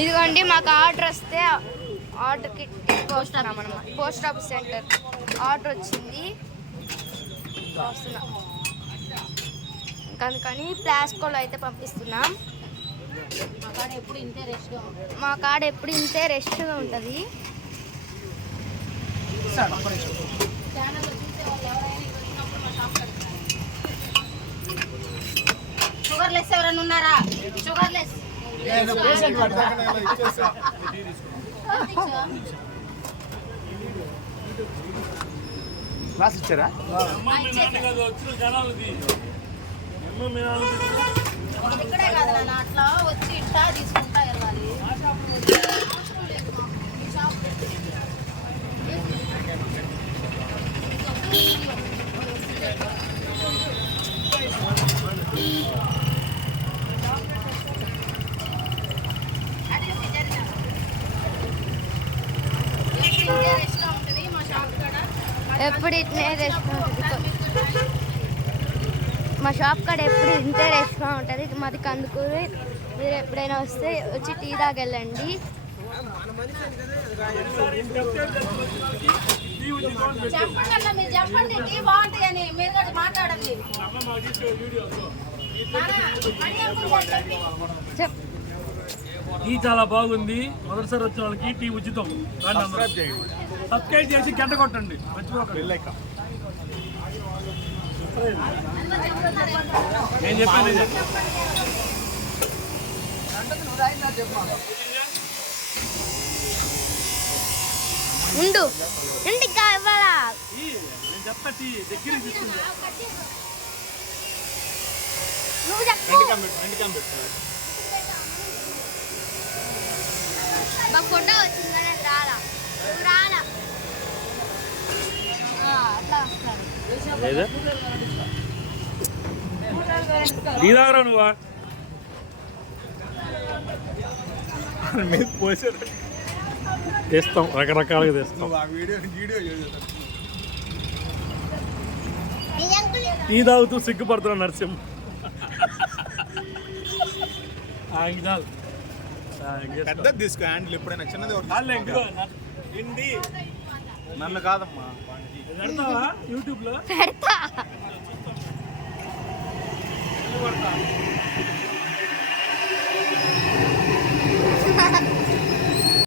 ఇదిగోండి మాకు ఆర్డర్ వస్తే ఆర్డర్కి వస్తున్నాం అనమాట. పోస్ట్ ఆఫీస్ సెంటర్ ఆర్డర్ వచ్చింది, వస్తున్నాం. అందుకని ప్లాస్కోలో అయితే పంపిస్తున్నాం. మా కాడ ఎప్పుడు ఇంతే రెస్ట్గా ఉంటుంది. షుగర్లెస్ ఎవరైనా ఉన్నారా? షుగర్లెస్ క్లాస్ ఇచ్చారా? ఇక్కడే కాదు నాన్న, అట్లా వచ్చి ఇట్టా తీసుకుంటా వెళ్ళాలి. ఎప్పుడు ఇట్నే రెస్ట్ ఉంటుంది మా షాప్ కాడ, ఎప్పుడు ఇంతే రెస్ట్గా ఉంటుంది. మాది కందుకూరు. మీరు ఎప్పుడైనా వస్తే వచ్చి టీ తాగెళ్ళండి. టీ చాలా బాగుంది. మొదటిసారి వచ్చిన వాళ్ళకి టీ ఉచితం. సబ్స్క్రైబ్ చేసి గంట కొట్టండి, మర్చిపోకండి. నేను చెప్పాను ఉండు ఇంకా ఇవ్వాలా? నేను చెప్తా, టీ దగ్గరికి తీసుకుంటా. నువ్వు చెప్పు. మా ఫోటో వచ్చిందని రాలా అట్లా వస్తాను. టీ తాగరా నువ్వా? తెస్తాం, రకరకాలుగా తెస్తాం. టీ తాగుతూ సిగ్గుపడుతున్నా నరసింహ. పెద్దది తీసుకో హ్యాండిల్, ఎప్పుడైనా చిన్నది నన్ను కాదమ్మా. పెడతావా యూట్యూబ్ లో? పెడతా.